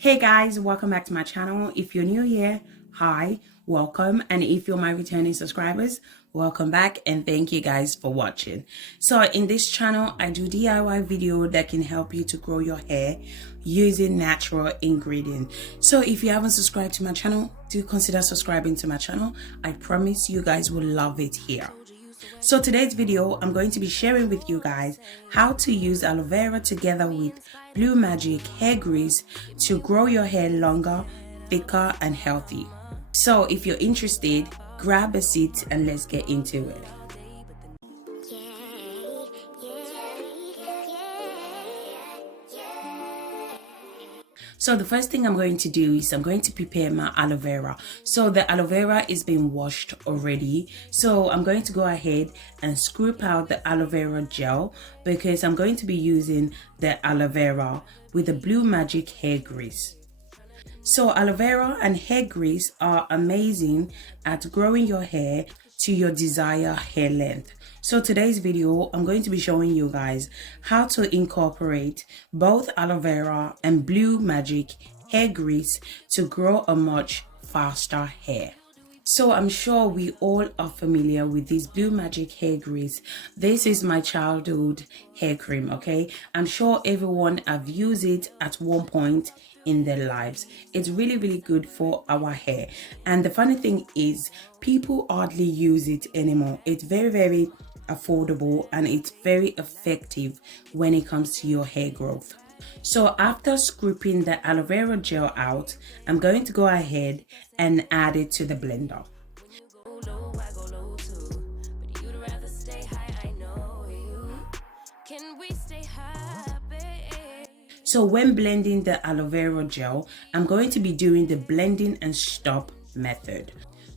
Hey guys, welcome back to my channel. If you're new here, hi, welcome. And if you're my returning subscribers, welcome back and thank you guys for watching. So in this channel, I do DIY video that can help you to grow your hair using natural ingredients. So if you haven't subscribed to my channel, do consider subscribing to my channel. I promise you guys will love it here. So today's video, I'm going to be sharing with you guys how to use aloe vera together with Blue Magic hair grease to grow your hair longer, thicker and healthy. So if you're interested, grab a seat and let's get into it. So the first thing I'm going to do is I'm going to prepare my aloe vera. So the aloe vera is being washed already. So I'm going to go ahead and scoop out the aloe vera gel because I'm going to be using the aloe vera with the Blue Magic hair grease. So aloe vera and hair grease are amazing at growing your hair to your desired hair length. So today's video, I'm going to be showing you guys how to incorporate both aloe vera and Blue Magic hair grease to grow a much faster hair. So I'm sure we all are familiar with this Blue Magic hair grease. This is my childhood hair cream, okay? I'm sure everyone have used it at one point in their lives. It's really good for our hair. And the funny thing is, people hardly use it anymore. It's very affordable and it's very effective when it comes to your hair growth. So after scooping the aloe vera gel out, I'm going to go ahead and add it to the blender. So when blending the aloe vera gel, I'm going to be doing the blending and stop method.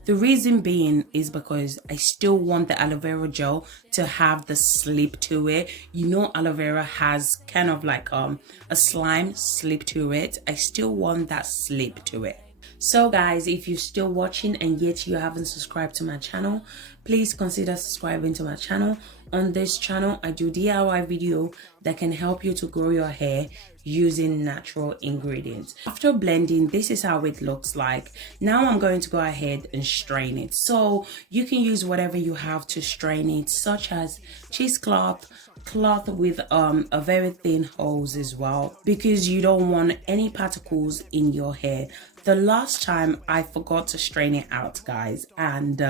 The reason being is because I still want the aloe vera gel to have the slip to it. You know, aloe vera has kind of like a slime slip to it. I still want that slip to it. So guys, if you're still watching and yet you haven't subscribed to my channel, please consider subscribing to my channel. On this channel, I do DIY video that can help you to grow your hair using natural ingredients. After blending, this is how it looks like. Now I'm going to go ahead and strain it. So you can use whatever you have to strain it, such as cheesecloth, cloth with a very thin hose as well, because you don't want any particles in your hair. The last time I forgot to strain it out, guys, and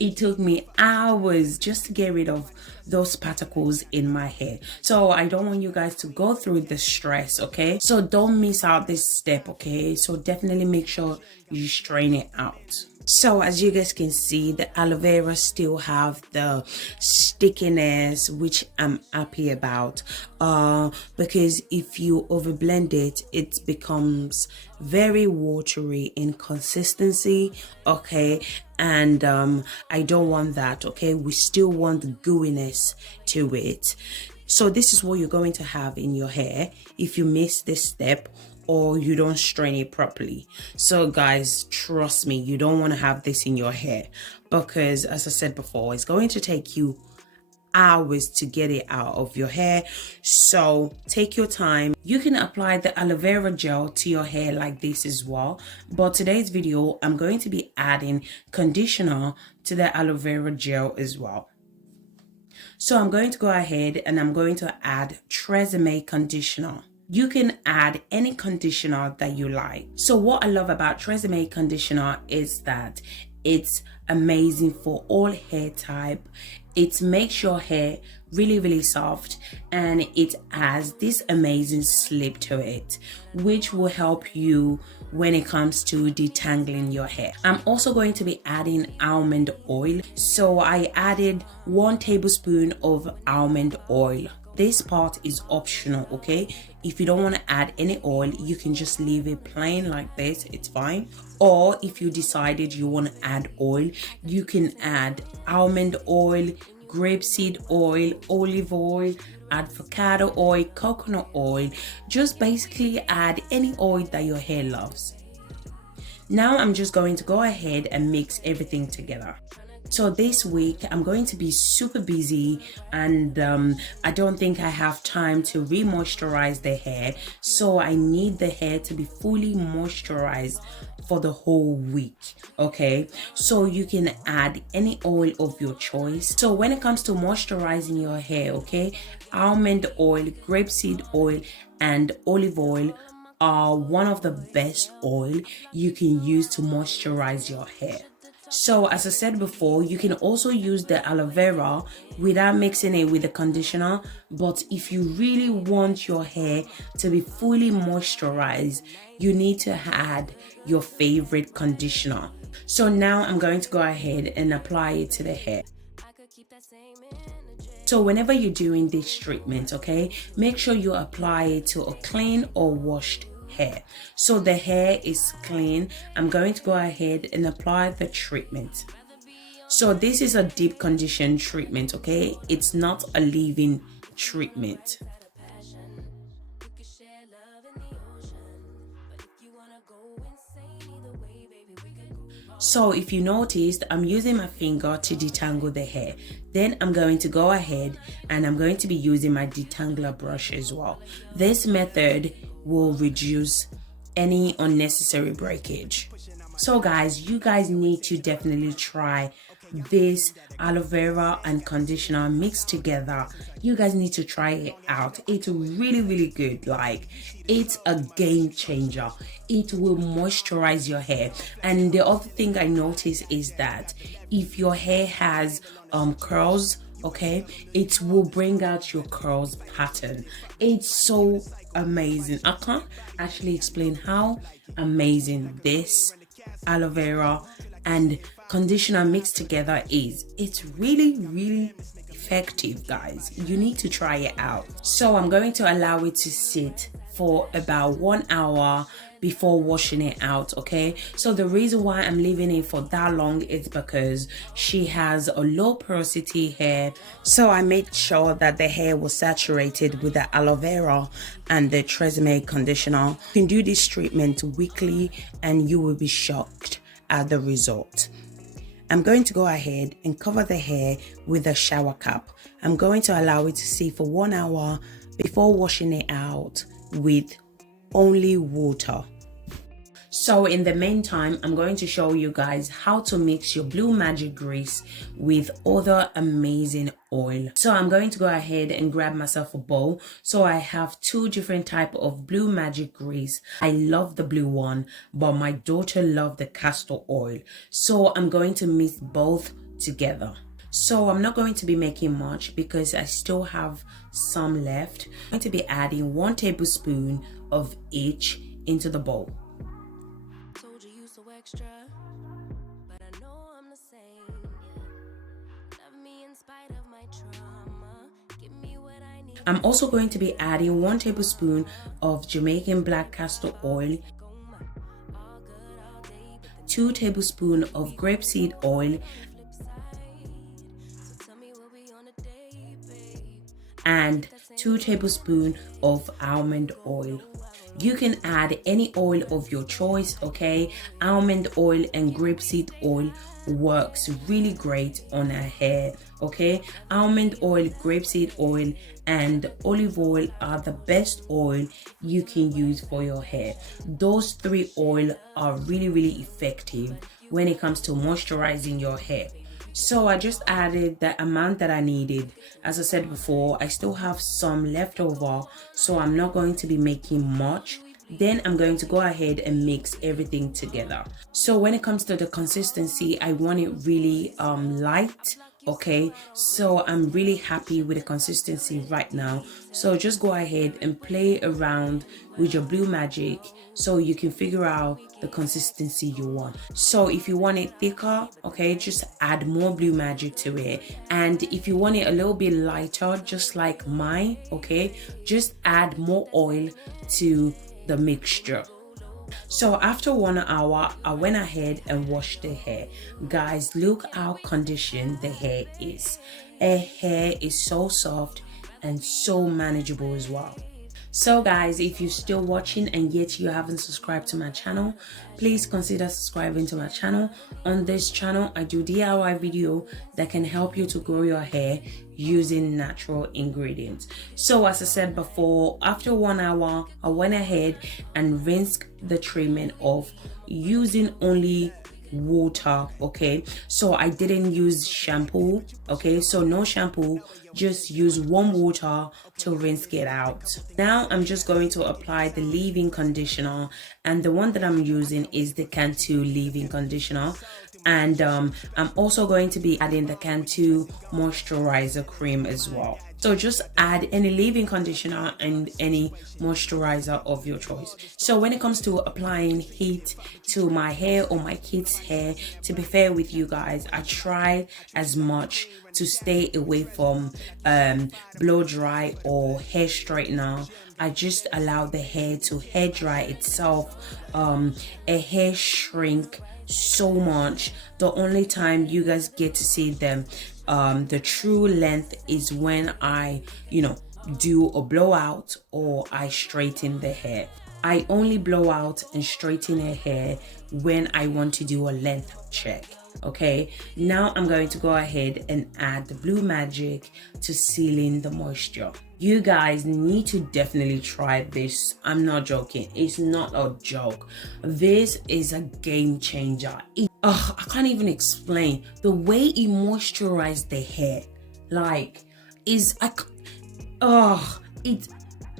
it took me hours just to get rid of those particles in my hair. So I don't want you guys to go through the stress, okay? So don't miss out this step, okay? So definitely make sure you strain it out. So as you guys can see, the aloe vera still have the stickiness, which I'm happy about, because if you overblend it, it becomes very watery in consistency, okay? And I don't want that, okay? We still want the gooiness to it. So this is what you're going to have in your hair if you miss this step or you don't strain it properly. So guys, trust me, you don't want to have this in your hair because, as I said before, it's going to take you hours to get it out of your hair. So take your time. You can apply the aloe vera gel to your hair like this as well, but today's video I'm going to be adding conditioner to the aloe vera gel as well. So I'm going to go ahead and I'm going to add Tresemme conditioner. You can add any conditioner that you like. So what I love about Tresemme conditioner is that it's amazing for all hair type. It makes your hair really soft and it has this amazing slip to it, which will help you when it comes to detangling your hair. I'm also going to be adding almond oil. So I added 1 tablespoon of almond oil. This part is optional, okay? If you don't want to add any oil, you can just leave it plain like this, it's fine. Or if you decided you want to add oil, you can add almond oil, grapeseed oil, olive oil, avocado oil, coconut oil. Just basically add any oil that your hair loves. Now I'm just going to go ahead and mix everything together. So this week I'm going to be super busy, and I don't think I have time to re-moisturize the hair. So I need the hair to be fully moisturized for the whole week. Okay, so you can add any oil of your choice. So when it comes to moisturizing your hair, okay, almond oil, grapeseed oil, and olive oil are one of the best oil you can use to moisturize your hair. So as I said before, you can also use the aloe vera without mixing it with the conditioner. But if you really want your hair to be fully moisturized, you need to add your favorite conditioner. So now I'm going to go ahead and apply it to the hair. So whenever you're doing this treatment, okay, make sure you apply it to a clean or washed hair. So the hair is clean. I'm going to go ahead and apply the treatment. So this is a deep condition treatment, okay? It's not a leave-in treatment. So if you noticed, I'm using my finger to detangle the hair. Then I'm going to go ahead and I'm going to be using my detangler brush as well. This method will reduce any unnecessary breakage. So guys, you guys need to definitely try this aloe vera and conditioner mixed together. You guys need to try it out. It's really good. Like, it's a game changer. It will moisturize your hair. And the other thing I noticed is that if your hair has curls, okay, it will bring out your curls pattern. It's so amazing. I can't actually explain how amazing this aloe vera and conditioner mixed together is. It's really effective, guys. You need to try it out. So I'm going to allow it to sit for about 1 hour before washing it out. Okay, so the reason why I'm leaving it for that long is because she has a low porosity hair, so I made sure that the hair was saturated with the aloe vera and the Tresemme conditioner. You can do this treatment weekly and you will be shocked at the result. I'm going to go ahead and cover the hair with a shower cap. I'm going to allow it to sit for 1 hour before washing it out with only water. So in the meantime, I'm going to show you guys how to mix your Blue Magic grease with other amazing oil. So I'm going to go ahead and grab myself a bowl. So I have 2 different type of Blue Magic grease. I love the blue one, but my daughter loved the castor oil. So I'm going to mix both together. So I'm not going to be making much because I still have some left. I'm going to be adding 1 tablespoon of each into the bowl. Extra, but I know I'm the same. Love me in spite of my trauma. Give me what I need. I'm also going to be adding 1 tablespoon of Jamaican black castor oil, 2 tablespoons of grapeseed oil, and 2 tablespoons of almond oil. You can add any oil of your choice, okay? Almond oil and grapeseed oil works really great on our hair, okay? Almond oil, grapeseed oil, and olive oil are the best oil you can use for your hair. Those 3 oils are really effective when it comes to moisturizing your hair. So I just added the amount that I needed. As I said before, I still have some left over, so I'm not going to be making much. Then I'm going to go ahead and mix everything together. So when it comes to the consistency, I want it really light, okay? So I'm really happy with the consistency right now. So just go ahead and play around with your Blue Magic so you can figure out the consistency you want. So if you want it thicker, okay, just add more Blue Magic to it. And if you want it a little bit lighter, just like mine, okay, just add more oil to the mixture. So after 1 hour, I went ahead and washed the hair. Guys, look how conditioned the hair is. Her hair is so soft and so manageable as well. So guys, if you're still watching and yet you haven't subscribed to my channel, please consider subscribing to my channel. On this channel, I do DIY video that can help you to grow your hair using natural ingredients. So as I said before, after 1 hour, I went ahead and rinsed the treatment off using only water. Okay, so I didn't use shampoo. Okay, so no shampoo, just use warm water to rinse it out. Now I'm just going to apply the leave-in conditioner, and the one that I'm using is the Cantu leave-in conditioner, and I'm also going to be adding the Cantu moisturizer cream as well. So just add any leave-in conditioner and any moisturizer of your choice. So when it comes to applying heat to my hair or my kids' hair, to be fair with you guys, I try as much to stay away from blow dry or hair straightener. I just allow the hair to hair dry itself. A hair shrink so much. The only time you guys get to see them the true length is when I do a blowout or I straighten the hair. I only blow out and straighten a hair when I want to do a length check. Okay, now I'm going to go ahead and add the Blue Magic to seal in the moisture. You guys need to definitely try this. I'm not joking. It's not a joke. This is a game changer. I can't even explain the way it moisturizes the hair. Like, it's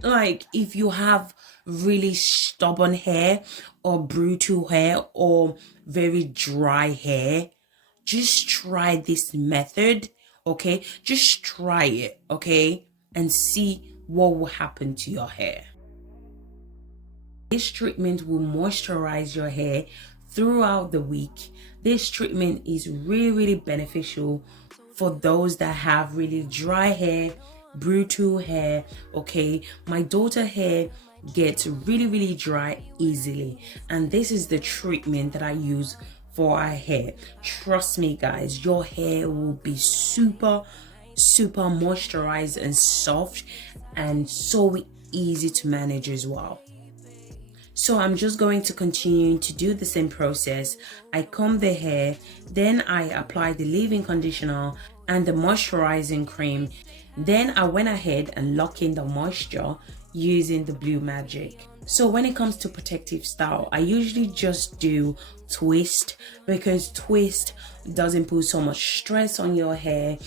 like if you have really stubborn hair or brutal hair or very dry hair, just try this method. Okay, just try it, okay, and see what will happen to your hair. This treatment will moisturize your hair throughout the week. This treatment is really beneficial for those that have really dry hair, brutal hair. Okay, my daughter hair gets really dry easily, and this is the treatment that I use for our hair. Trust me guys, your hair will be super moisturized and soft and so easy to manage as well. So I'm just going to continue to do the same process. I comb the hair, then I apply the leave-in conditioner and the moisturizing cream. Then I went ahead and lock in the moisture using the Blue Magic. So when it comes to protective style, I usually just do twist because twist doesn't put so much stress on your hair.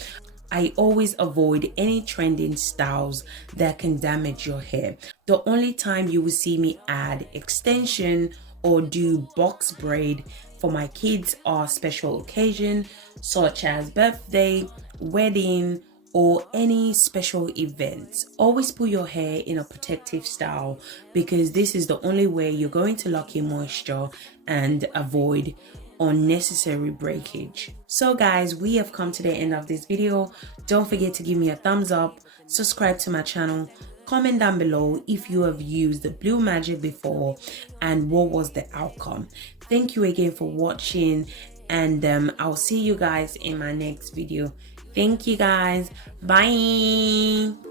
I always avoid any trending styles that can damage your hair. The only time you will see me add extension or do box braid for my kids are special occasion such as birthday, wedding, or any special events. Always put your hair in a protective style because this is the only way you're going to lock in moisture and avoid unnecessary breakage. So guys, we have come to the end of this video. Don't forget to give me a thumbs up, subscribe to my channel, comment down below if you have used the Blue Magic before and what was the outcome. Thank you again for watching, and I'll see you guys in my next video. Thank you guys. Bye.